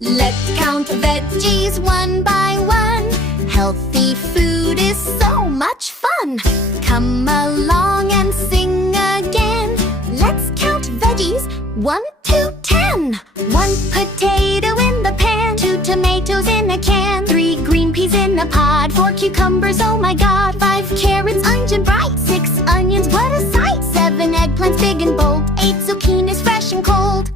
Let's count veggies one by one. Healthy food is so much fun. Come along and sing again. Let's count veggies 1 to 10. 1 potato in the pan, 2 tomatoes in a can, 3 green peas in a pod, 4 cucumbers, oh my god, 5 carrots, orange and bright, 6 onions, what a sight, 7 eggplants big and bold, 8 zucchinis fresh and cold,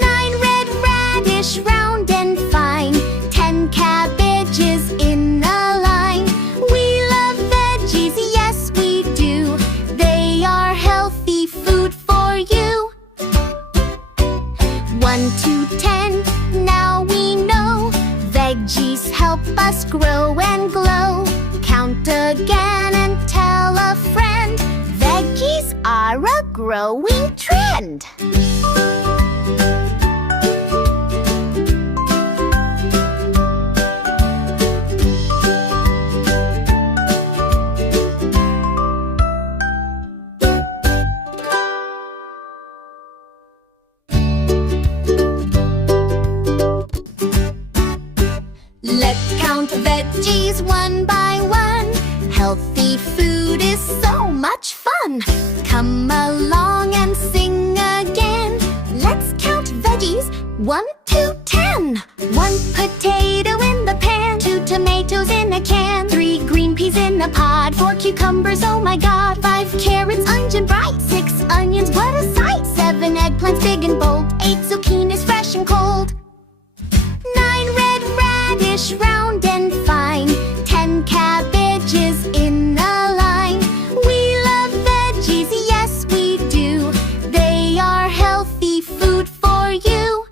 9 red radish round and fine, 10 cabbages in a line. We love veggies, yes we do. They are healthy food for you. 1 to 10, now we know. Veggies help us grow and glow. Count again and tell a friend. Veggies are a growing trend. Let's count veggies one by one. Healthy food is so much fun. Come along and sing again. Let's count veggies 1 to 10. 1 potato in the pan, 2 tomatoes in a can, 3 green peas in a pod, 4 cucumbers, oh my god, 5 carrots, orange and bright, 6 onions, what a sight, 7 eggplants big and bold, 8 zucchinis fresh and cold, 9 red radish round and fine, 10 cabbages in a line. We love veggies, yes we do. They are healthy food for you.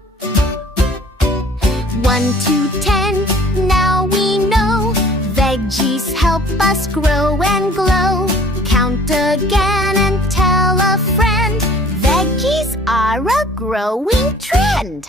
1 to 10, now we know. Veggies help us grow and glow. Count again and tell a friend. Veggies are a growing trend.